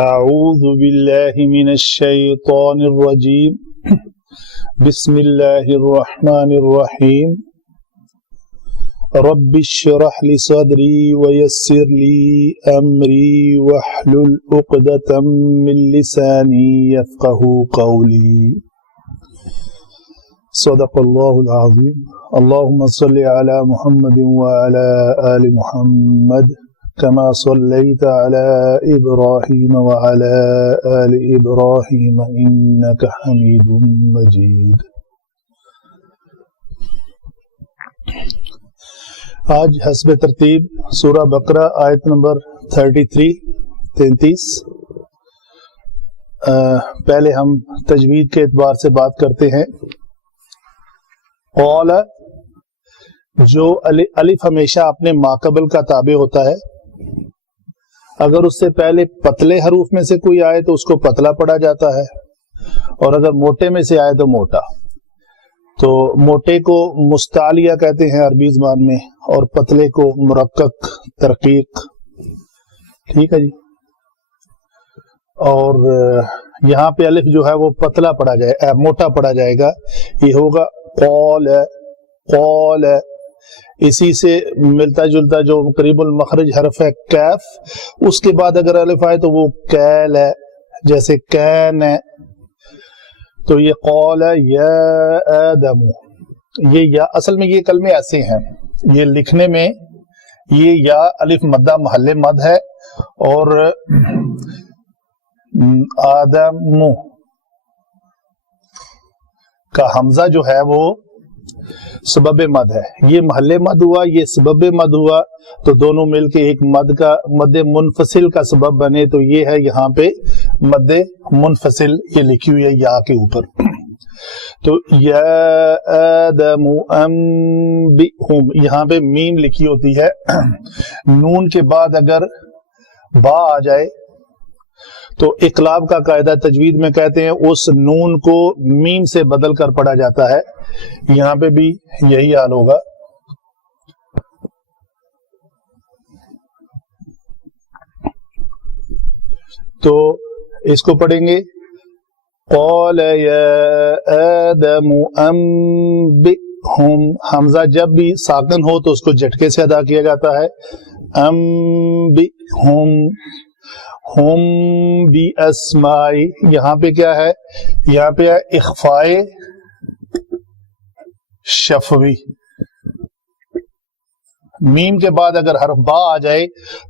اعوذ باللہ من الشیطان الرجیم بسم اللہ الرحمن الرحیم رب اشرح لی صدری ویسر لی امری واحلل عقدۃ من لسانی یفقهوا قولی صدق اللہ العظیم اللہم صل علی محمد وعلی آل محمد كما صليت على إبراهيم وعلى آل إبراهيم إنك حميد مجيد. آج حسب ترتیب سورہ بقرہ آیت نمبر 33 پہلے ہم تجوید کے اعتبار سے بات کرتے ہیں. قال جو الف ہمیشہ اپنے ماقبل کا تابع ہوتا ہے، اگر اس سے پہلے پتلے حروف میں سے کوئی آئے تو اس کو پتلا پڑھا جاتا ہے، اور اگر موٹے میں سے آئے تو موٹا. تو موٹے کو مستعلیہ کہتے ہیں عربی زبان میں، اور پتلے کو مرقق ترقیق. ٹھیک ہے جی. اور یہاں پہ الف جو ہے وہ پتلا پڑھا جائے، موٹا پڑھا جائے گا. یہ ہوگا قول قول. اسی سے ملتا جلتا جو قریب المخرج حرف ہے کیف، اس کے بعد اگر الف آئے تو وہ کیل ہے، جیسے کین ہے. تو یہ قول یا آدم، یہ یا اصل میں یہ کلمے ایسے ہیں، یہ لکھنے میں یہ یا الف مدہ محل مد ہے، اور آدم کا حمزہ جو ہے وہ سبب مد ہے. یہ محل مد ہوا، یہ سبب مد ہوا، تو دونوں مل کے ایک مد منفصل کا سبب بنے. تو یہ ہے یہاں پہ مد منفصل، یہ لکھی ہوئی ہے یا کے اوپر. تو یا آدم انبئہم، یہاں پہ میم لکھی ہوتی ہے. نون کے بعد اگر با آ جائے تو اقلاب کا قاعدہ تجوید میں کہتے ہیں اس نون کو میم سے بدل کر پڑھا جاتا ہے. یہاں پہ بھی یہی حال ہوگا. تو اس کو پڑھیں گے قال یا آدم انبئہم. حمزہ جب بھی ساکن ہو تو اس کو جھٹکے سے ادا کیا جاتا ہے. انبئہم ہم بی اسمائی. یہاں پہ کیا ہے؟ یہاں پہ ہے اخفائے شفوی. میم کے بعد اگر حرف با آ جائے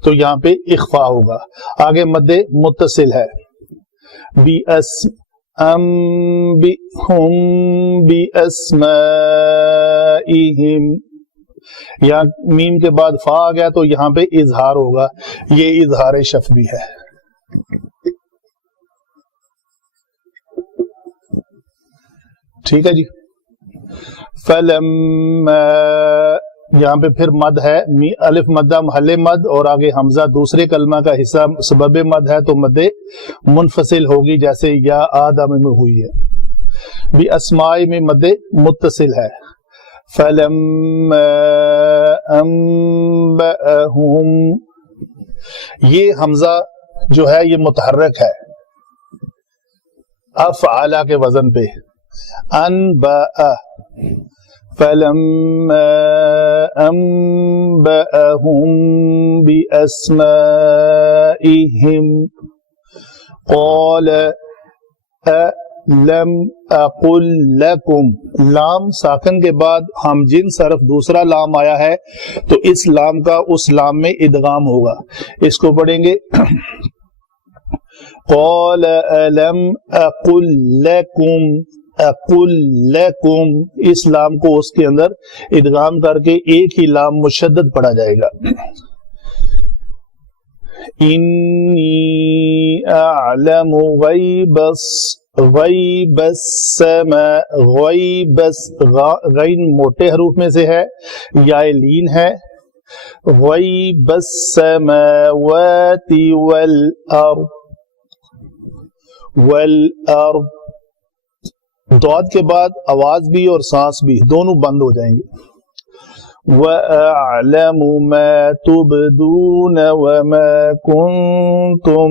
تو یہاں پہ اخفاء ہوگا. آگے مد متصل ہے. بی ام بی ہم بی اسمائہم. یہاں میم کے بعد فا آ گیا تو یہاں پہ اظہار ہوگا. یہ اظہار شفوی ہے. ٹھیک ہے جی. فلما، یہاں پہ پھر مد ہے، الف مدہ محل مد، اور آگے حمزہ دوسرے کلمہ کا حصہ سبب مد ہے تو مد منفصل ہوگی جیسے یا آدم میں ہوئی ہے. بھی اسمائی میں مد متصل ہے. فلما انبأہم، یہ حمزہ جو ہے یہ متحرک ہے افعلا کے وزن پہ. انبأ، فلما انبأہم باسمائہم قال لم اقل لکم. لام ساکن کے بعد ہم جنس حرف دوسرا لام آیا ہے تو اس لام کا اس لام میں ادغام ہوگا. اس کو پڑھیں گے قال الم اقل لکم. اقل لکم، اس لام کو اس کے اندر ادغام کر کے ایک ہی لام مشدد پڑھا جائے گا. انی اعلم غیب السماء. غیب، غین موٹے حروف میں سے ہے، یا لین ہے. غیب السماوات والارض. ضاد کے بعد آواز بھی اور سانس بھی دونوں بند ہو جائیں گے. وَأَعْلَمُ مَا تُبْدُونَ وَمَا كُنْتُمْ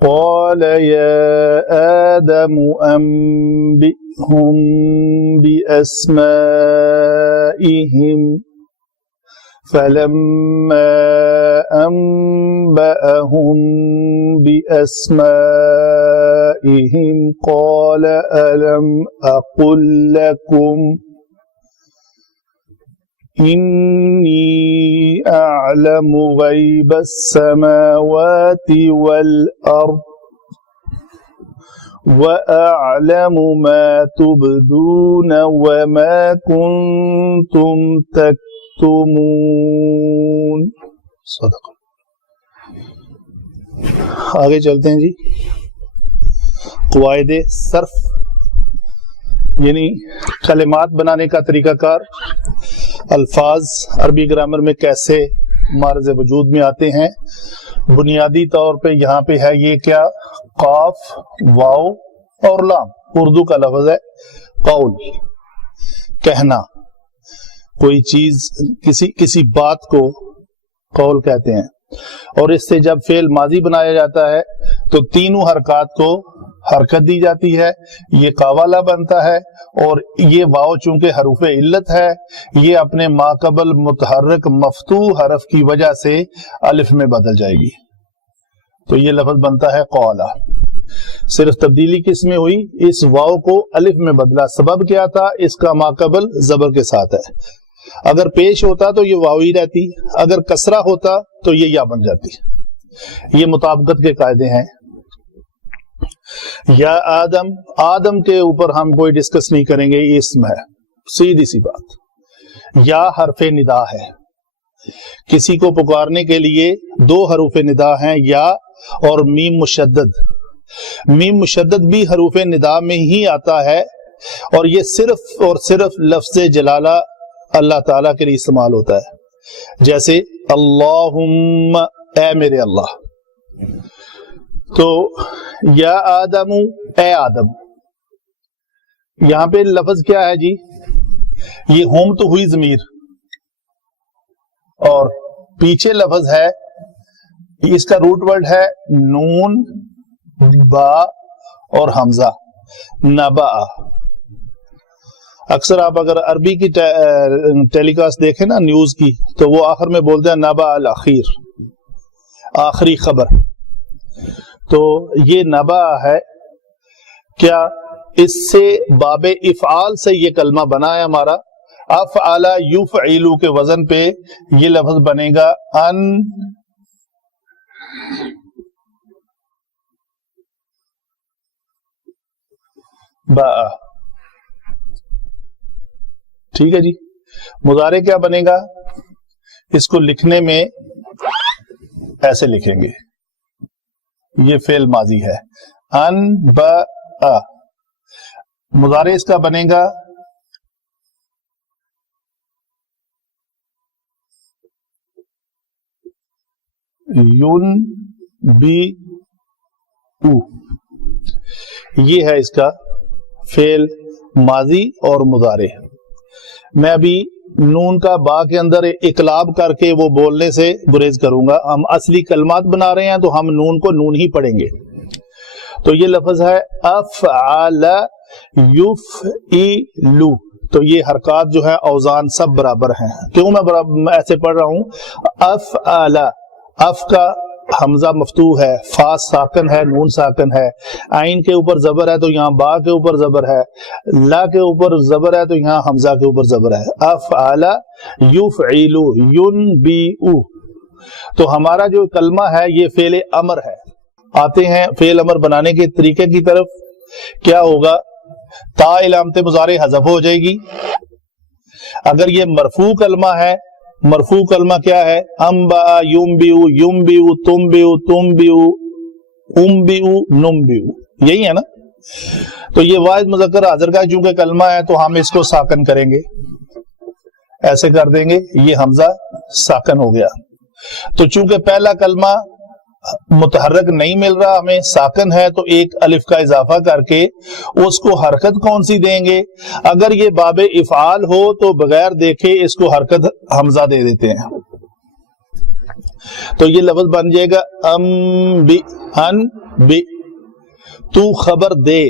قال يا آدم أنبئهم بأسمائهم فلما أنبأهم بأسمائهم قال ألم أقل لكم إني أعلم غيب السماوات والأرض وأعلم ما تبدون وما كنتم تكتمون۔ صدق۔ آگے چلتے ہیں جی۔ قواعد صرف یعنی کلمات بنانے کا طریقہ کار، الفاظ عربی گرامر میں کیسے معرض وجود میں آتے ہیں۔ بنیادی طور پہ یہاں پہ ہے یہ کیا، قاف، واو اور لام، اردو کا لفظ ہے قول، کہنا، کوئی چیز کسی بات کو قول کہتے ہیں، اور اس سے جب فعل ماضی بنایا جاتا ہے تو تینوں حرکات کو حرکت دی جاتی ہے، یہ قاوالا بنتا ہے، اور یہ واو چونکہ حروف علت ہے یہ اپنے ماقبل متحرک مفتوح حرف کی وجہ سے الف میں بدل جائے گی، تو یہ لفظ بنتا ہے قولا۔ صرف تبدیلی کس میں ہوئی، اس واو کو الف میں بدلا، سبب کیا تھا، اس کا ماقبل زبر کے ساتھ ہے، اگر پیش ہوتا تو یہ واو ہی رہتی، اگر کسرہ ہوتا تو یہ یا بن جاتی۔ یہ مطابقت کے قاعدے ہیں۔ یا آدم، آدم کے اوپر ہم کوئی ڈسکس نہیں کریں گے، یہ اسم ہے، سیدھی سی بات۔ یا حرف ندا ہے، کسی کو پکارنے کے لیے دو حروف ندا ہیں، یا اور میم مشدد۔ میم مشدد بھی حروف ندا میں ہی آتا ہے، اور یہ صرف اور صرف لفظ جلالہ اللہ تعالیٰ کے لیے استعمال ہوتا ہے، جیسے اللہم، اے میرے اللہ۔ تو یا آدم، اے آدم، یہاں پہ لفظ کیا ہے جی، یہ ہوم تو ہوئی ضمیر، اور پیچھے لفظ ہے، اس کا روٹ ورڈ ہے نون، با اور حمزہ، نبا۔ اکثر آپ اگر عربی کی ٹیلی کاسٹ دیکھیں نا نیوز کی، تو وہ آخر میں بولتے ہیں نبا الاخیر، آخری خبر۔ تو یہ نبا ہے، کیا اس سے باب افعال سے یہ کلمہ بنا ہے ہمارا، افعل یفعلو کے وزن پہ یہ لفظ بنے گا ان با۔ ٹھیک ہے جی۔ مضارع کیا بنے گا، اس کو لکھنے میں ایسے لکھیں گے، یہ فعل ماضی ہے، ان با۔ مضارع اس کا بنے گا یون بی او، یہ ہے اس کا فعل ماضی اور مضارع۔ میں ابھی نون کا با کے اندر اقلاب کر کے وہ بولنے سے گریز کروں گا، ہم اصلی کلمات بنا رہے ہیں تو ہم نون کو نون ہی پڑھیں گے۔ تو یہ لفظ ہے افعل یفعلو، تو یہ حرکات جو ہے اوزان سب برابر ہیں۔ کیوں میں ایسے پڑھ رہا ہوں، افعل، اف کا حمزہ مفتوح ہے، فا ساکن ہے، نون ساکن ہے، عین کے اوپر زبر ہے تو یہاں با کے اوپر زبر ہے، لا کے اوپر زبر ہے تو یہاں حمزہ کے اوپر زبر ہے، افعل یفعلو ینبئ۔ تو ہمارا جو کلمہ ہے یہ فعل امر ہے۔ آتے ہیں فعل امر بنانے کے طریقے کی طرف۔ کیا ہوگا، تا علامت مضارع حذف ہو جائے گی، اگر یہ مرفوع کلمہ ہے مرفوع کلمہ کیا ہے؟ انبا ینبئ ینبئ تنبئ تنبئ انبئ ننبئ، یہی ہے نا؟ تو یہ واحد مذکر حاضر کا چونکہ کلمہ ہے تو ہم اس کو ساکن کریں گے، ایسے کر دیں گے، یہ حمزہ ساکن ہو گیا۔ تو چونکہ پہلا کلمہ متحرک نہیں مل رہا ہمیں، ساکن ہے، تو ایک الف کا اضافہ کر کے اس کو حرکت کون سی دیں گے؟ اگر یہ باب افعال ہو تو بغیر دیکھے اس کو حرکت حمزہ دے دیتے ہیں، تو یہ لفظ بن جائے گا انبئ انبئ، تو خبر دے،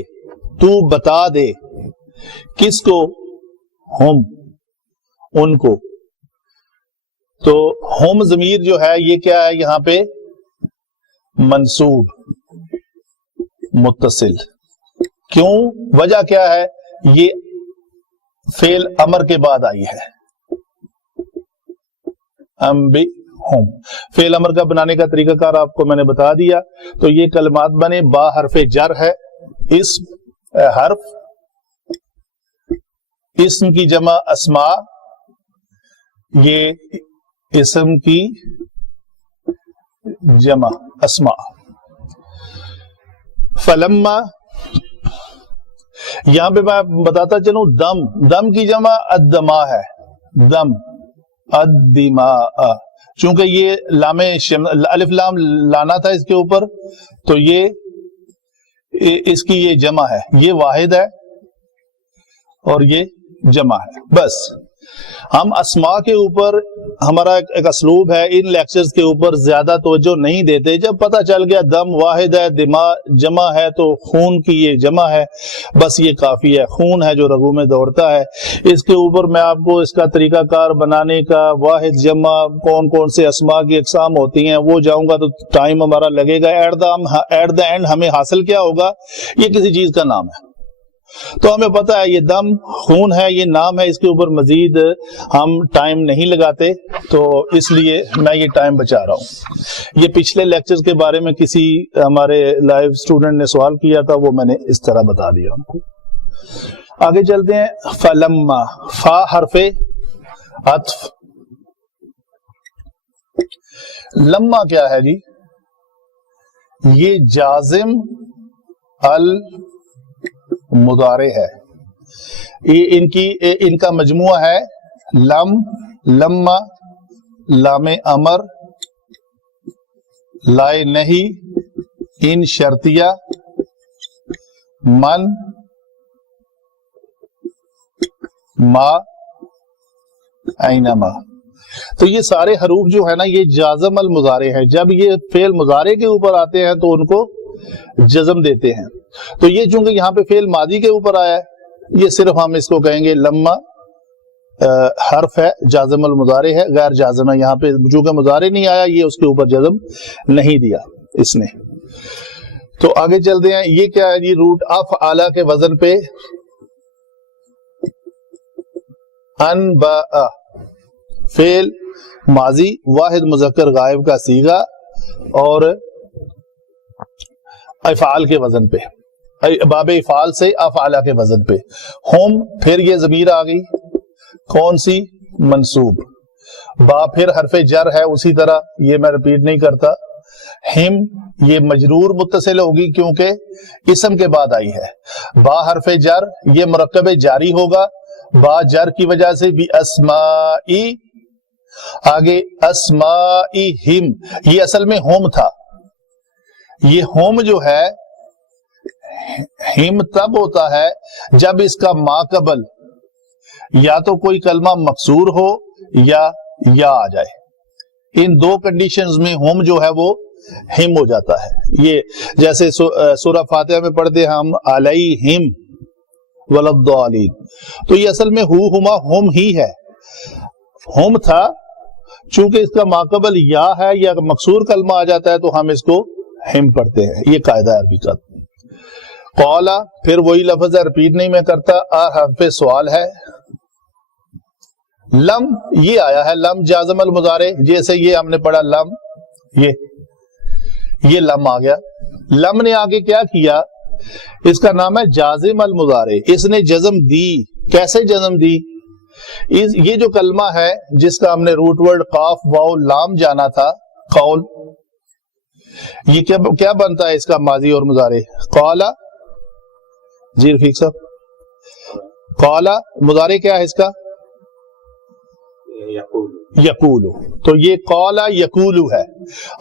تو بتا دے، کس کو؟ ہم، ان کو۔ تو ہم ضمیر جو ہے یہ کیا ہے یہاں پہ؟ منصوب متصل۔ کیوں؟ وجہ کیا ہے؟ یہ فعل امر کے بعد آئی ہے، انبئ ہم۔ فعل امر کا بنانے کا طریقہ کار آپ کو میں نے بتا دیا۔ تو یہ کلمات بنے، با حرف جر ہے، اسم حرف، اسم کی جمع اسماء، یہ اسم کی جمع اسماء۔ فلما، یہاں پہ میں بتاتا چلوں، دم، دم کی جمع الدما ہے، دم الدماء، چونکہ یہ لام الف لام لانا تھا اس کے اوپر، تو یہ اس کی یہ جمع ہے، یہ واحد ہے اور یہ جمع ہے۔ بس ہم اسماء کے اوپر ہمارا ایک اسلوب ہے، ان لیکچرز کے اوپر زیادہ توجہ نہیں دیتے۔ جب پتہ چل گیا دم واحد ہے، دماء جمع ہے، تو خون کی یہ جمع ہے، بس یہ کافی ہے۔ خون ہے جو رگوں میں دوڑتا ہے، اس کے اوپر میں آپ کو اس کا طریقہ کار بنانے کا، واحد جمع کون کون سے اسماء کی اقسام ہوتی ہیں وہ جاؤں گا تو ٹائم ہمارا لگے گا۔ ایٹ دا اینڈ ہمیں حاصل کیا ہوگا؟ یہ کسی چیز کا نام ہے، تو ہمیں پتا ہے یہ دم خون ہے، یہ نام ہے، اس کے اوپر مزید ہم ٹائم نہیں لگاتے، تو اس لیے میں یہ ٹائم بچا رہا ہوں۔ یہ پچھلے لیکچرز کے بارے میں کسی ہمارے لائیو سٹوڈنٹ نے سوال کیا تھا، وہ میں نے اس طرح بتا دیا ان کو۔ آگے چلتے ہیں۔ فلما، فا حرف عطف، لما کیا ہے جی؟ یہ جازم مضارع ہے، یہ ان کا مجموعہ ہے لم، لما، لام امر، لائے نہیں، ان شرطیہ، من، ما، اینما۔ تو یہ سارے حروف جو ہے نا یہ جازم المضارع ہے، جب یہ فعل مضارع کے اوپر آتے ہیں تو ان کو جزم دیتے ہیں۔ تو یہ چونکہ یہاں پہ فعل ماضی کے اوپر آیا ہے، یہ صرف ہم اس کو کہیں گے لما حرف ہے، جازم المضارع ہے، غیر جازم ہے، یہاں پہ چونکہ مضارع نہیں آیا یہ اس کے اوپر جزم نہیں دیا اس نے۔ تو آگے چلتے ہیں۔ یہ کیا ہے جی؟ روٹ افعال کے وزن پہ انباء، فعل ماضی واحد مذکر غائب کا صیغہ اور افعال کے وزن پہ، باب افعال سے افعال کے وزن پہ۔ ہم، پھر یہ ضمیر آ گئی کون سی؟ منصوب۔ با پھر حرف جر ہے، اسی طرح یہ میں رپیٹ نہیں کرتا۔ ہم یہ مجرور متصل ہوگی کیونکہ اسم کے بعد آئی ہے۔ با حرف جر یہ مرکب جاری ہوگا، با جر کی وجہ سے بھی اسمائی، آگے اسمائی ہم، یہ اصل میں ہوم تھا۔ یہ ہوم جو ہے ہم تب ہوتا ہے جب اس کا ما قبل یا تو کوئی کلمہ مکسور ہو یا آ جائے، ان دو کنڈیشنز میں ہوم جو ہے وہ ہم ہو جاتا ہے۔ یہ جیسے سورہ فاتحہ میں پڑھتے ہم علیہم ولضالین، تو یہ اصل میں ہما ہوم ہی ہے، ہوم تھا، چونکہ اس کا ما قبل یا ہے یا مکسور کلمہ آ جاتا ہے تو ہم اس کو ہم پڑھتے ہیں، یہ قاعدہ عربی کا۔ قولا پھر وہی لفظ ہے، رپیٹ نہیں میں کرتا، حرف سوال ہے۔ لم یہ آیا ہے، لم جازم المضارع، جیسے یہ ہم نے پڑھا لم، یہ لم آ گیا۔ لم نے آگے کیا کیا؟ اس کا نام ہے جازم المضارع، اس نے جزم دی۔ کیسے جزم دی؟ یہ جو کلمہ ہے جس کا ہم نے روٹ ورڈ قاف واو لام جانا تھا، قول، یہ کیا بنتا ہے اس کا ماضی اور مضارع؟ قالا، جی رفیق صاحب، قالا مضارع کیا ہے اس کا؟ یقولو. تو یہ قالا یقولو ہے.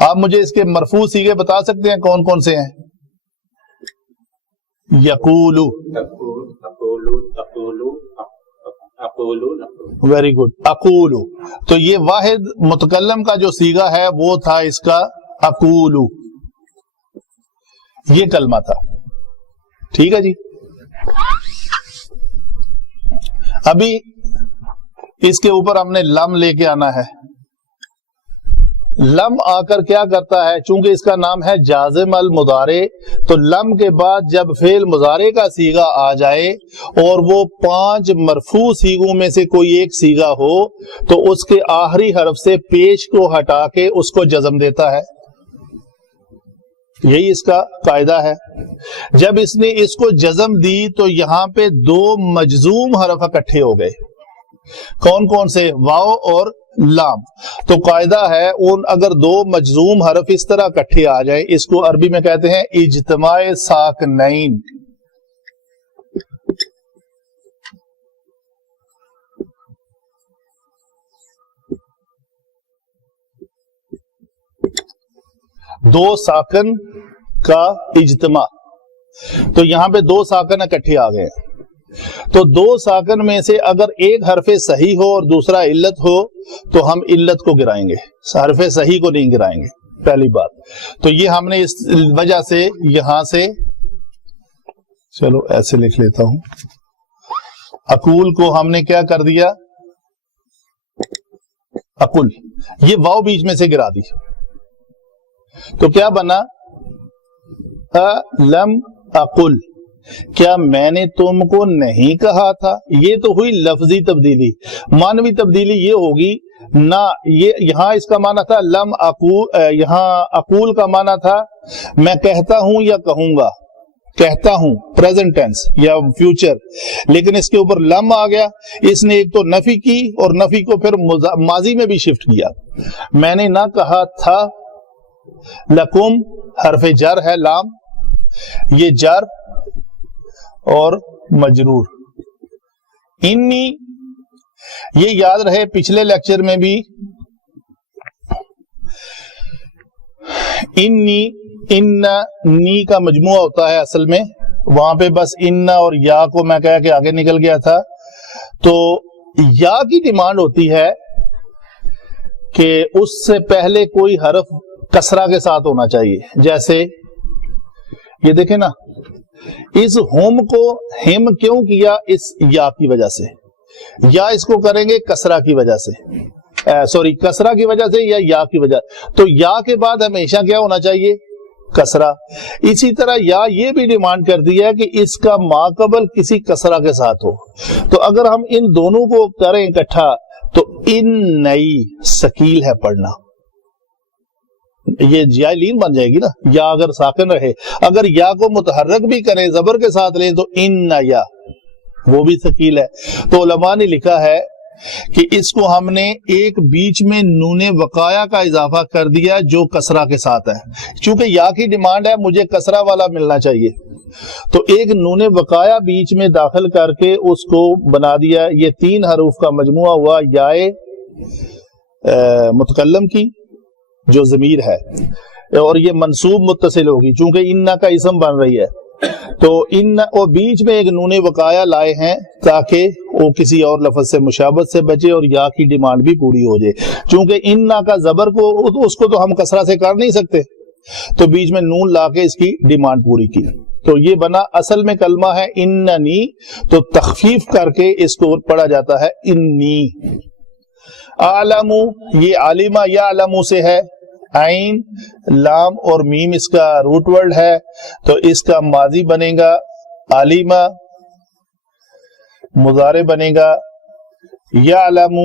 آپ مجھے اس کے مرفوع صیغے بتا سکتے ہیں کون کون سے ہیں؟ یقولو، ویری گڈ، اقولو. تو یہ واحد متکلم کا جو صیغہ ہے وہ تھا اس کا اقولو، یہ کلمہ تھا. ٹھیک ہے جی. ابھی اس کے اوپر ہم نے لم لے کے آنا ہے. لم آ کر کیا کرتا ہے؟ چونکہ اس کا نام ہے جازم المضارع، تو لم کے بعد جب فعل مضارع کا صیغہ آ جائے اور وہ 5 مرفوع صیغوں میں سے کوئی ایک صیغہ ہو تو اس کے آخری حرف سے پیش کو ہٹا کے اس کو جزم دیتا ہے. یہی اس کا قاعدہ ہے. جب اس نے اس کو جزم دی تو یہاں پہ 2 مجزوم حرف اکٹھے ہو گئے. کون کون سے؟ واو اور لام. تو قاعدہ ہے اگر 2 مجزوم حرف اس طرح اکٹھے آ جائیں، اس کو عربی میں کہتے ہیں اجتماع ساکنین. دو ساکن کا اجتماع. تو یہاں پہ 2 ساکن اکٹھے آ گئے. تو 2 ساکن میں سے اگر ایک حرف صحیح ہو اور دوسرا علت ہو تو ہم علت کو گرائیں گے، حرف صحیح کو نہیں گرائیں گے، پہلی بات. تو یہ ہم نے اس وجہ سے یہاں سے، چلو ایسے لکھ لیتا ہوں، اقول کو ہم نے کیا کر دیا؟ اقول. یہ واو بیچ میں سے گرا دی تو کیا بنا؟ لم اقل، کیا میں نے تم کو نہیں کہا تھا؟ یہ تو ہوئی لفظی تبدیلی. معنوی تبدیلی یہ ہوگی نہ، یہ یہاں اس کا معنی تھا لم اقول، یہاں اقول کا معنی تھا میں کہتا ہوں یا کہوں گا، کہتا ہوں پریزنٹ ٹینس یا فیوچر، لیکن اس کے اوپر لم آ گیا. اس نے ایک تو نفی کی اور نفی کو پھر ماضی میں بھی شفٹ کیا. میں نے نہ کہا تھا. لکم حرف جر ہے لام، یہ جر اور مجرور. انی، یہ یاد رہے پچھلے لیکچر میں بھی انی، نی کا مجموعہ ہوتا ہے اصل میں، وہاں پہ بس ان اور یا کو میں کہہ کے آگے نکل گیا تھا. تو یا کی ڈیمانڈ ہوتی ہے کہ اس سے پہلے کوئی حرف کسرہ کے ساتھ ہونا چاہیے. جیسے یہ دیکھیں نا، اس ہم کو ہم کیوں کیا؟ اس یا کی وجہ سے. یا اس کو کریں گے کسرہ کی وجہ سے، سوری کسرہ کی وجہ سے یا کی وجہ. تو یا کے بعد ہمیشہ کیا ہونا چاہیے؟ کسرہ. اسی طرح یا یہ بھی ڈیمانڈ کر دی ہے کہ اس کا ماقبل کسی کسرہ کے ساتھ ہو. تو اگر ہم ان دونوں کو کریں اکٹھا تو ان نئی ثقیل ہے پڑھنا، یہ یا لین بن جائے گی نا. یا اگر ساکن رہے، اگر یا کو متحرک بھی کریں زبر کے ساتھ لیں تو ان یا، وہ بھی ثقیل ہے. تو علماء نے لکھا ہے کہ اس کو ہم نے ایک بیچ میں نون وقایا کا اضافہ کر دیا جو کسرہ کے ساتھ ہے. چونکہ یا کی ڈیمانڈ ہے مجھے کسرہ والا ملنا چاہیے، تو ایک نون وقایا بیچ میں داخل کر کے اس کو بنا دیا. یہ 3 حروف کا مجموعہ ہوا یائے متکلم کی جو ضمیر ہے، اور یہ منصوب متصل ہوگی چونکہ اننا کا اسم بن رہی ہے. تو ان اور بیچ میں ایک نون وقایا لائے ہیں تاکہ وہ کسی اور لفظ سے مشابہت سے بچے اور یا کی ڈیمانڈ بھی پوری ہو جائے. چونکہ اننا کا زبر کو اس کو تو ہم کسرہ سے کر نہیں سکتے، تو بیچ میں نون لا کے اس کی ڈیمانڈ پوری کی. تو یہ بنا، اصل میں کلمہ ہے اننی، تو تخفیف کر کے اس کو پڑھا جاتا ہے انی. اعلم، یہ عالمہ یا علمو سے ہے، عین لام اور میم اس کا روٹ ورڈ ہے، تو اس کا ماضی بنے گا عالمہ، مضارع بنے گا یعلم.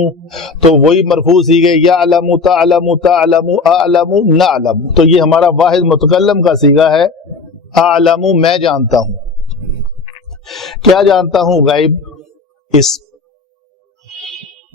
تو وہی مرفوع صیغے یعلم، تعلم، تعلم، اعلم، نعلم. تو یہ ہمارا واحد متکلم کا صیغہ ہے. اعلم، میں جانتا ہوں. کیا جانتا ہوں؟ غیب. اس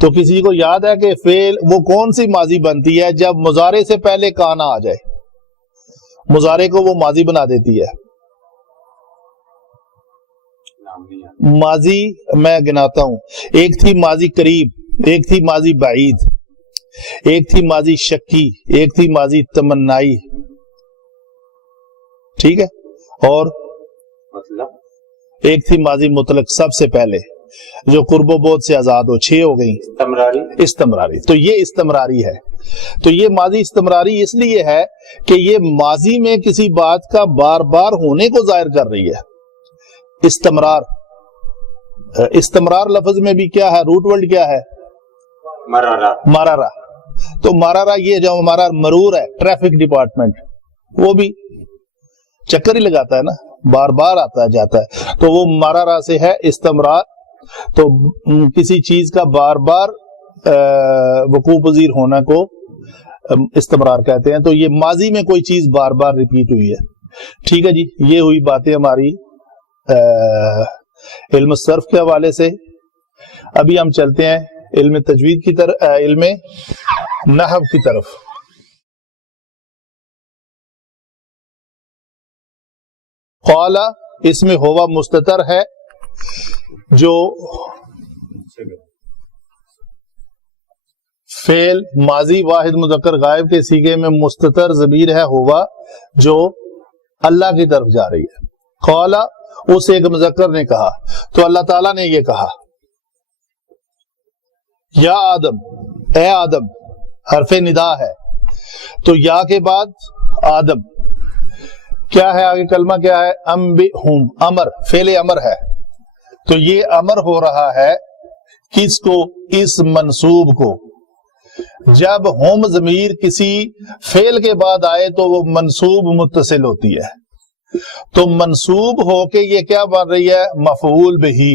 تو کسی کو یاد ہے کہ فعل وہ کون سی ماضی بنتی ہے جب مضارع سے پہلے کانا آ جائے؟ مضارع کو وہ ماضی بنا دیتی ہے. ماضی میں گناتا ہوں، ایک تھی ماضی قریب، ایک تھی ماضی بعید، ایک تھی ماضی شکی، ایک تھی ماضی تمنائی، ٹھیک ہے، اور ایک تھی ماضی مطلق سب سے پہلے جو قرب و بعد سے آزاد ہو. 6 ہو گئی استمراری. تو یہ استمراری ہے. تو یہ ماضی استمراری اس لیے ہے کہ یہ ماضی میں کسی بات کا بار بار ہونے کو ظاہر کر رہی ہے. استمرار لفظ میں بھی کیا ہے، روٹ ورڈ کیا ہے؟ مارارا. تو مارارا یہ جو ہمارا مرور ہے ٹریفک ڈپارٹمنٹ، وہ بھی چکر ہی لگاتا ہے نا، بار بار آتا جاتا ہے. تو وہ مارارا سے ہے استمرار. تو کسی چیز کا بار بار وقوع پذیر ہونا کو استمرار کہتے ہیں. تو یہ ماضی میں کوئی چیز بار بار ریپیٹ ہوئی ہے. ٹھیک ہے جی، یہ ہوئی باتیں ہماری علم صرف کے حوالے سے. ابھی ہم چلتے ہیں علم تجوید کی طرف، علم نحو کی طرف. قال اس میں ہوا مستتر ہے، جو فعل ماضی واحد مذکر غائب کے سیغے میں مستتر ضمیر ہے ہوا، جو اللہ کی طرف جا رہی ہے. قال اس ایک مذکر نے کہا، تو اللہ تعالیٰ نے یہ کہا یا آدم، اے آدم، حرف ندا ہے. تو یا کے بعد آدم کیا ہے، آگے کلمہ کیا ہے؟ انبئہم، امر، فعل امر ہے. تو یہ امر ہو رہا ہے کس کو؟ اس منصوب کو. جب ہم ضمیر کسی فعل کے بعد آئے تو وہ منصوب متصل ہوتی ہے. تو منصوب ہو کے یہ کیا بن رہی ہے؟ مفعول بہی.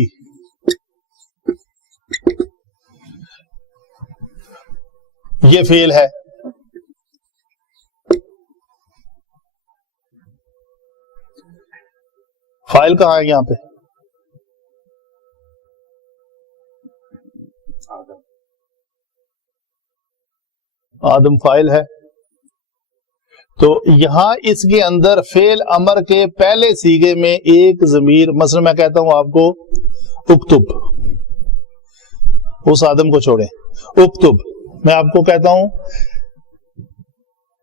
یہ فعل ہے. فائل کہاں ہے یہاں پہ؟ آدم فائل ہے. تو یہاں اس کے اندر فعل امر کے پہلے سیغے میں ایک ضمیر، مثلا میں کہتا ہوں آپ کو اکتب، اس آدم کو چھوڑیں، اکتب. میں آپ کو کہتا ہوں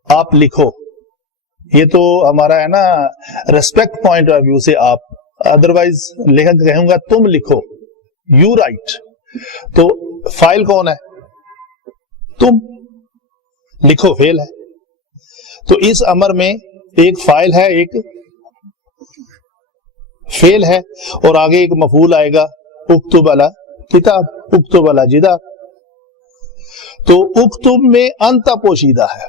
آپ لکھو. یہ تو ہمارا ہے نا ریسپیکٹ پوائنٹ آف ویو سے آپ، ادروائز کہوں گا تم لکھو، یو رائٹ. تو فائل کون ہے؟ تم. لکھو فعل ہے. تو اس امر میں ایک فائل ہے، ایک فعل ہے، اور آگے ایک مفعول آئے گا، اکتب علی کتاب، اکتب علی جدار. تو اکتب میں انت پوشیدہ ہے.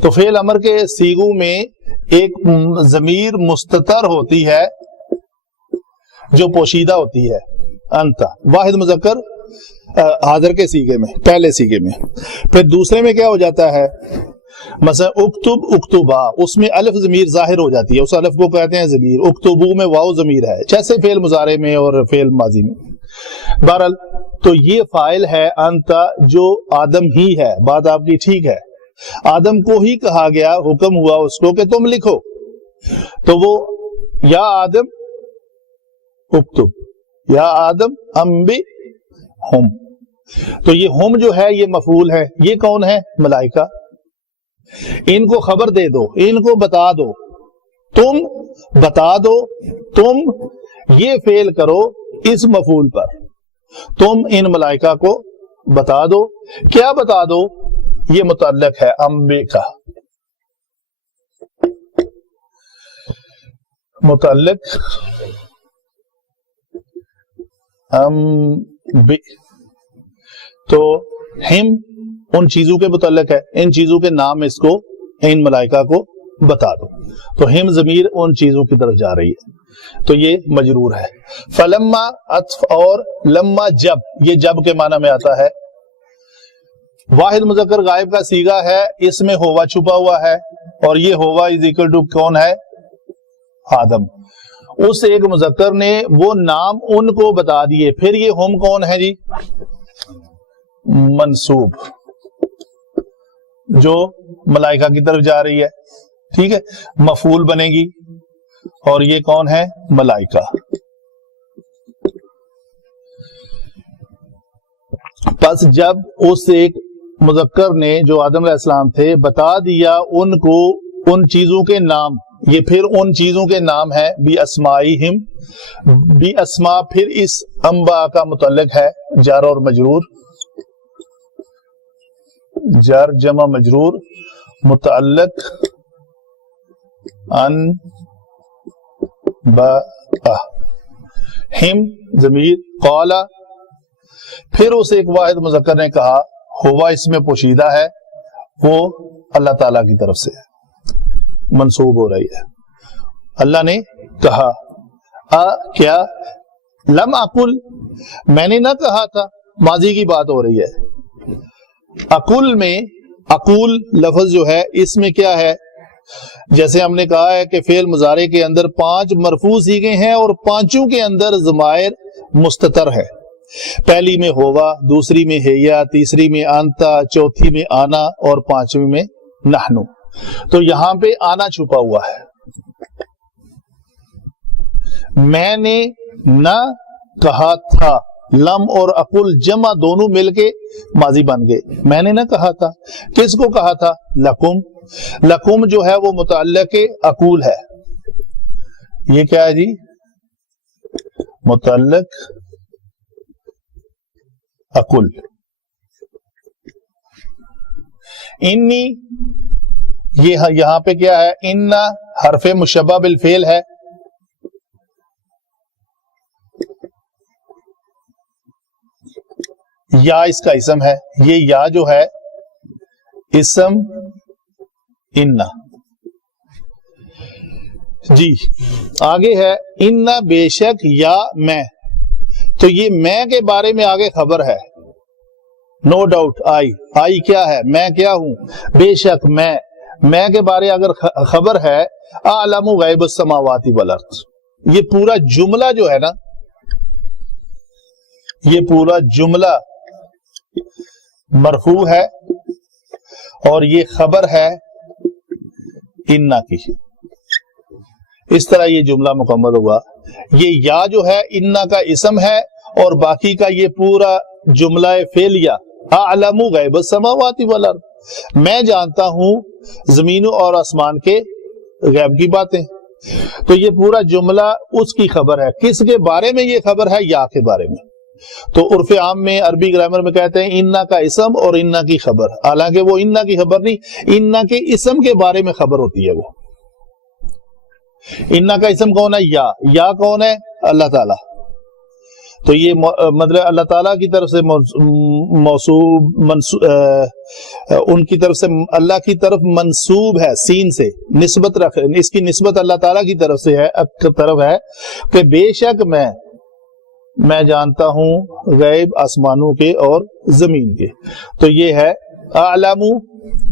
تو فعل امر کے سیغوں میں ایک ضمیر مستتر ہوتی ہے جو پوشیدہ ہوتی ہے، انت، واحد مذکر حاضر کے سیغے میں، پہلے سیغے میں. پھر دوسرے میں کیا ہو جاتا ہے؟ مثلا اکتب، اکتبا، اس میں الف ضمیر ظاہر ہو جاتی ہے، اس الف کو کہتے ہیں ضمیر. اکتبو میں واو ضمیر ہے، جیسے فعل مضارع میں اور فعل ماضی میں. بہرحال تو یہ فاعل ہے انت، جو آدم ہی ہے. بات آپ کی ٹھیک ہے، آدم کو ہی کہا گیا، حکم ہوا اس کو کہ تم لکھو. تو وہ یا آدم اکتب، یا آدم انبئ ہم. تو یہ ہم جو ہے یہ مفعول ہے. یہ کون ہے؟ ملائکہ. ان کو خبر دے دو، ان کو بتا دو، تم بتا دو، تم یہ فعل کرو اس مفعول پر. تم ان ملائکہ کو بتا دو. کیا بتا دو؟ یہ متعلق ہے انبئ کا، متعلق انبئ. تو ہم ان چیزوں کے متعلق ہے، ان چیزوں کے نام اس کو، ان ملائکہ کو بتا دو. تو ہم ضمیر ان چیزوں کی طرف جا رہی ہے. تو یہ مجرور ہے. فلما عطف، اور لما جب، یہ جب کے معنی میں آتا ہے. واحد مذکر غائب کا صیغہ ہے، اس میں ہوا چھپا ہوا ہے، اور یہ ہوا از اکول ٹو کون ہے؟ آدم. اس ایک مذکر نے وہ نام ان کو بتا دیے. پھر یہ ہم کون ہے جی؟ منسوب جو ملائکہ کی طرف جا رہی ہے، ٹھیک ہے، مفعول بنے گی، اور یہ کون ہے؟ ملائکہ۔ پس جب اس ایک مذکر نے جو آدم علیہ السلام تھے بتا دیا ان کو ان چیزوں کے نام، یہ پھر ان چیزوں کے نام ہے، بی اسمائہم، بی اسما پھر اس انباء کا متعلق ہے، جار اور مجرور، جار جمع مجرور، متعلق ان با ہم ضمیر، قالا پھر اس ایک واحد مذکر نے کہا، ہوا اس میں پوشیدہ ہے، وہ اللہ تعالی کی طرف سے منسوب ہو رہی ہے۔ اللہ نے کہا، کیا لم اقل، میں نے نہ کہا تھا، ماضی کی بات ہو رہی ہے۔ اقل میں اقول لفظ جو ہے اس میں کیا ہے؟ جیسے ہم نے کہا ہے کہ فعل مضارع کے اندر 5 مرفوع صیغے ہیں اور 5 کے اندر ضمائر مستتر ہے۔ پہلی میں ہوا، دوسری میں ہیا، تیسری میں انتا، چوتھی میں آنا اور 5ویں میں نحنو۔ تو یہاں پہ آنا چھپا ہوا ہے۔ میں نے نہ کہا تھا، لم اور اقل جمع دونوں مل کے ماضی بن گئے، میں نے نہ کہا تھا۔ کس کو کہا تھا؟ لکم۔ لکم جو ہے وہ متعلق اقول ہے، یہ کیا ہے جی؟ متعلق اقل۔ انی، یہ یہاں پہ کیا ہے؟ ان حرف مشبہ بالفعل ہے، یا اس کا اسم ہے، یہ یا جو ہے اسم ان۔ جی آگے ہے ان بے شک یا میں، تو یہ میں کے بارے میں آگے خبر ہے، نو ڈاؤٹ آئی کیا ہے؟ میں کیا ہوں؟ بے شک میں کے بارے اگر خبر ہے، اعلم غیب السماوات والارض، یہ پورا جملہ جو ہے نا، یہ پورا جملہ مرفوع ہے اور یہ خبر ہے انا کی۔ اس طرح یہ جملہ مکمل ہوا۔ یہ یا جو ہے انا کا اسم ہے اور باقی کا یہ پورا جملہ فعلیہ، اعلم غیب السماوات والارض، میں جانتا ہوں زمینوں اور آسمان کے غیب کی باتیں۔ تو یہ پورا جملہ اس کی خبر ہے۔ کس کے بارے میں یہ خبر ہے؟ یا کے بارے میں۔ تو عرف عام میں عربی گرامر میں کہتے ہیں انا کا اسم اور انا کی خبر، حالانکہ وہ انا کی خبر نہیں، انا کے اسم کے بارے میں خبر ہوتی ہے۔ وہ انا کا اسم کون ہے؟ یا کون ہے؟ اللہ تعالی۔ تو یہ مطلب اللہ تعالیٰ کی طرف سے ان کی طرف سے اللہ کی طرف منسوب ہے، سین سے نسبت رکھ، اس کی نسبت اللہ تعالیٰ کی طرف سے ہے، طرف ہے کہ بے شک میں جانتا ہوں غیب آسمانوں کے اور زمین کے۔ تو یہ ہے اعلم،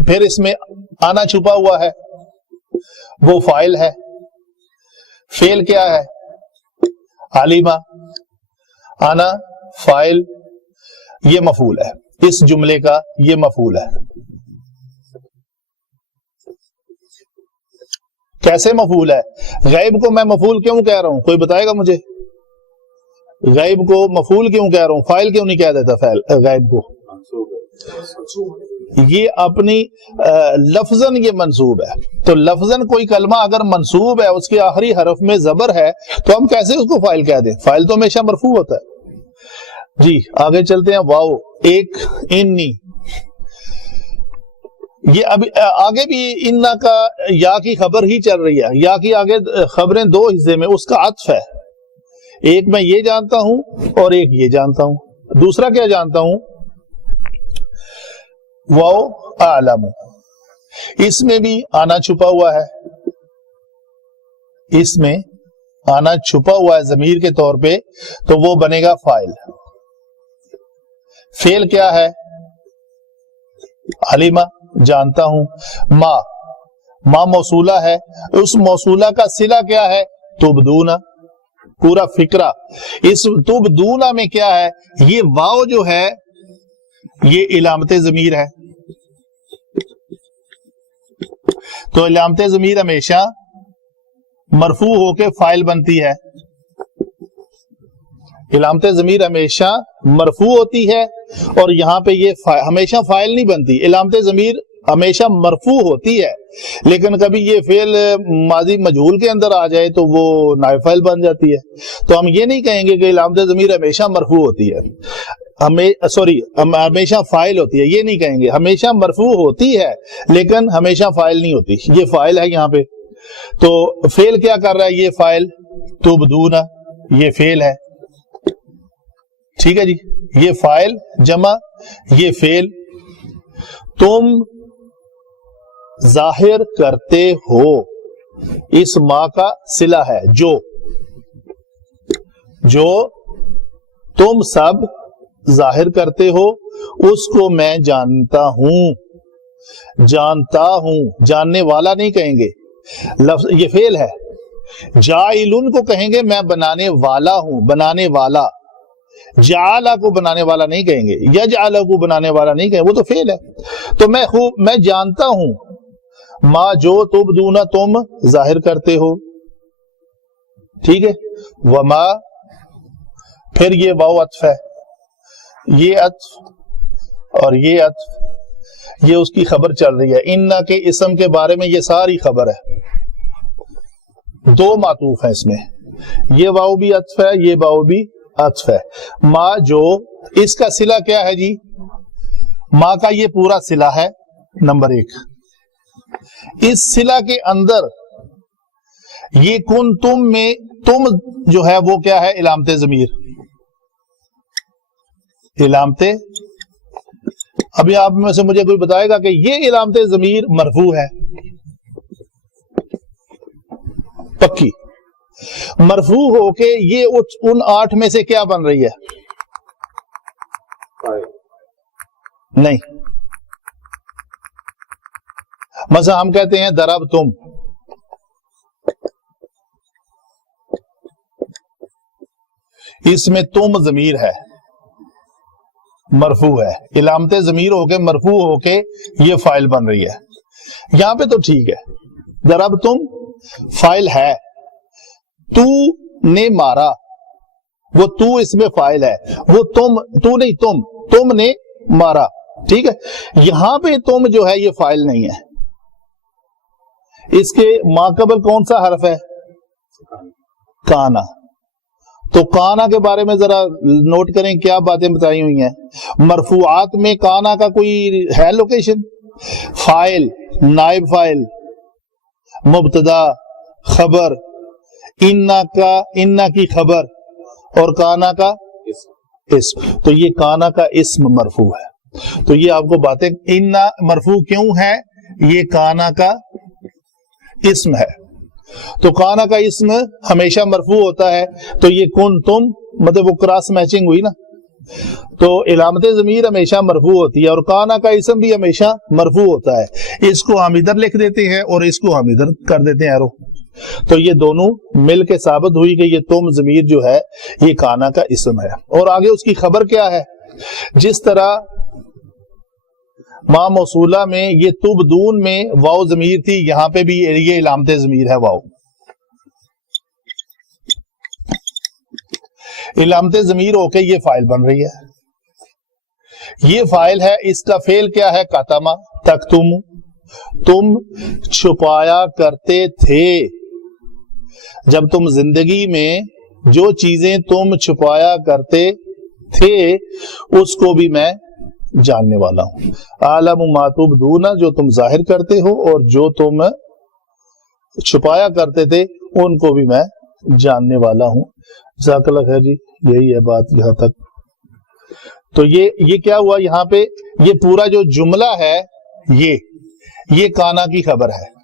پھر اس میں آنا چھپا ہوا ہے، وہ فاعل ہے۔ فعل کیا ہے؟ علیمہ، آنا فاعل، یہ مفعول ہے، اس جملے کا یہ مفعول ہے۔ کیسے مفعول ہے؟ غیب کو میں مفعول کیوں کہہ رہا ہوں؟ کوئی بتائے گا مجھے؟ غیب کو مفعول کیوں کہہ رہا ہوں؟ فاعل کیوں نہیں کہہ دیتا غیب کو؟ یہ اپنی لفظاً یہ منصوب ہے۔ تو لفظاً کوئی کلمہ اگر منصوب ہے، اس کے آخری حرف میں زبر ہے، تو ہم کیسے اس کو فاعل کہہ دیں؟ فاعل تو ہمیشہ مرفوع ہوتا ہے۔ جی آگے چلتے ہیں۔ واو، ایک انی، یہ اب آگے بھی انا کا یا کی خبر ہی چل رہی ہے۔ یا کی آگے خبریں دو حصے میں، اس کا عطف ہے، ایک میں یہ جانتا ہوں اور ایک یہ جانتا ہوں۔ دوسرا کیا جانتا ہوں؟ واو اعلم، اس میں بھی آنا چھپا ہوا ہے، اس میں آنا چھپا ہوا ہے ضمیر کے طور پہ، تو وہ بنے گا فاعل۔ فعل کیا ہے؟ علیمہ، جانتا ہوں۔ ما موصولہ ہے، اس موصولہ کا صلہ کیا ہے؟ تبدون۔ پورا فکرہ اس تبدون میں کیا ہے؟ یہ واو جو ہے یہ علامت ضمیر ہے. تو علامت ضمیر ہمیشہ مرفوع ہو کے فاعل بنتی ہے. علامت ضمیر ہمیشہ مرفوع ہوتی ہے اور یہاں پہ یہ ہمیشہ فاعل نہیں بنتی. علامت ضمیر ہمیشہ مرفوع ہوتی ہے لیکن کبھی یہ فعل ماضی مجہول کے اندر آ جائے تو وہ نائب فاعل بن جاتی ہے. تو ہم یہ نہیں کہیں گے کہ علامت ضمیر ہمیشہ مرفوع ہوتی ہے, ہمیشہ فاعل ہوتی ہے, یہ نہیں کہیں گے. ہمیشہ مرفوع ہوتی ہے لیکن ہمیشہ فاعل نہیں ہوتی. یہ فاعل ہے یہاں پہ. تو فعل کیا کر رہا ہے یہ فاعل؟ تبدون, یہ فعل ہے. ٹھیک ہے جی, یہ فاعل جمع یہ فعل. تم ظاہر کرتے ہو, اس ما کا صلہ ہے جو تم سب ظاہر کرتے ہو اس کو میں جانتا ہوں. جاننے والا نہیں کہیں گے, لفظ یہ فعل ہے. جاعلن کو کہیں گے میں بنانے والا ہوں, بنانے والا. جعل کو بنانے والا نہیں کہیں گے, یجعل کو بنانے والا نہیں کہیں گے, وہ تو فعل ہے. تو میں جانتا ہوں ما جو تبدون تم ظاہر کرتے ہو. ٹھیک ہے. وما پھر یہ واو عطف ہے, یہ عطف اور یہ عطف, یہ اس کی خبر چل رہی ہے. انا کے اسم کے بارے میں یہ ساری خبر ہے. دو معطوف ہیں اس میں, یہ واو بھی عطف ہے یہ واو بھی عطف ہے. ما جو, اس کا صلہ کیا ہے جی؟ ما کا یہ پورا صلہ ہے نمبر 1. اس صلہ کے اندر یہ کن تم میں تم جو ہے وہ کیا ہے؟ علامت ضمیر. علامت, ابھی آپ میں سے مجھے کوئی بتائے گا کہ یہ علامت ضمیر مرفوع ہے؟ پکی. مرفوع ہو کے یہ ان 8 میں سے کیا بن رہی ہے؟ نہیں. مثلا ہم کہتے ہیں درب تم, اس میں تم ضمیر ہے, مرفوع ہے. علامت ضمیر ہو کے مرفوع ہو کے یہ فاعل بن رہی ہے. یہاں پہ تو ٹھیک ہے, درب تم فاعل ہے, تو نے مارا, وہ تو اس میں فاعل ہے, وہ تو نہیں تم نے مارا. ٹھیک ہے. یہاں پہ تم جو ہے یہ فاعل نہیں ہے. اس کے ماقبل کون سا حرف ہے؟ کانا. تو کانا کے بارے میں ذرا نوٹ کریں کیا باتیں بتائی ہوئی ہیں. مرفوعات میں کانا کا کوئی ہے لوکیشن؟ فاعل, نائب فاعل, مبتدا, خبر, انا کی خبر اور کانا کا اسم. تو یہ کانا کا اسم مرفوع ہے. تو یہ آپ کو باتیں, انا مرفوع کیوں ہے؟ یہ کانا کا اسم ہے. تو کانا کا اسم ہمیشہ مرفوع ہوتا ہے. تو یہ کن تم مطلب وہ کراس میچنگ ہوئی نا. تو علامت ضمیر ہمیشہ مرفوع ہوتی ہے اور کانا کا اسم بھی ہمیشہ مرفوع ہوتا ہے. اس کو ہم ادھر لکھ دیتے ہیں اور اس کو ہم ادھر کر دیتے ہیں ایرو. تو یہ دونوں مل کے ثابت ہوئی کہ یہ تم ضمیر جو ہے یہ کانا کا اسم ہے. اور آگے اس کی خبر کیا ہے؟ جس طرح ما موصولہ میں یہ تبدون میں واو ضمیر تھی, یہاں پہ بھی یہ علامت ضمیر ہے واو. علامت ضمیر ہو کے یہ فاعل بن رہی ہے. یہ فاعل ہے. اس کا فعل کیا ہے؟ کاتما, تکتم, تم چھپایا کرتے تھے. جب تم زندگی میں جو چیزیں تم چھپایا کرتے تھے اس کو بھی میں جاننے والا ہوں. عالم ما تبدون, جو تم ظاہر کرتے ہو اور جو تم چھپایا کرتے تھے ان کو بھی میں جاننے والا ہوں. جزاک اللہ خیر جی, یہی ہے بات یہاں تک. تو یہ کیا ہوا یہاں پہ؟ یہ پورا جو جملہ ہے یہ کانا کی خبر ہے.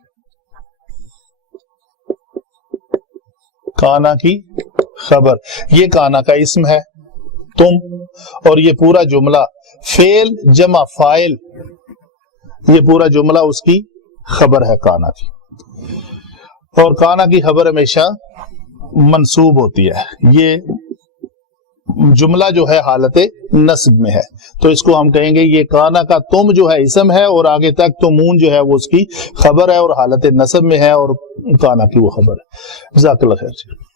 کانا کی خبر, یہ کانا کا اسم ہے تم, اور یہ پورا جملہ فعل جمع فاعل, یہ پورا جملہ اس کی خبر ہے کانا کی. اور کانا کی خبر ہمیشہ منصوب ہوتی ہے. یہ جملہ جو ہے حالت نصب میں ہے، تو اس کو ہم کہیں گے یہ کانا کا تم جو ہے اسم ہے، اور آگے تک تمون جو ہے وہ اس کی خبر ہے اور حالت نصب میں ہے، اور کانا کی وہ خبر ہے۔ جزاک اللہ خیر۔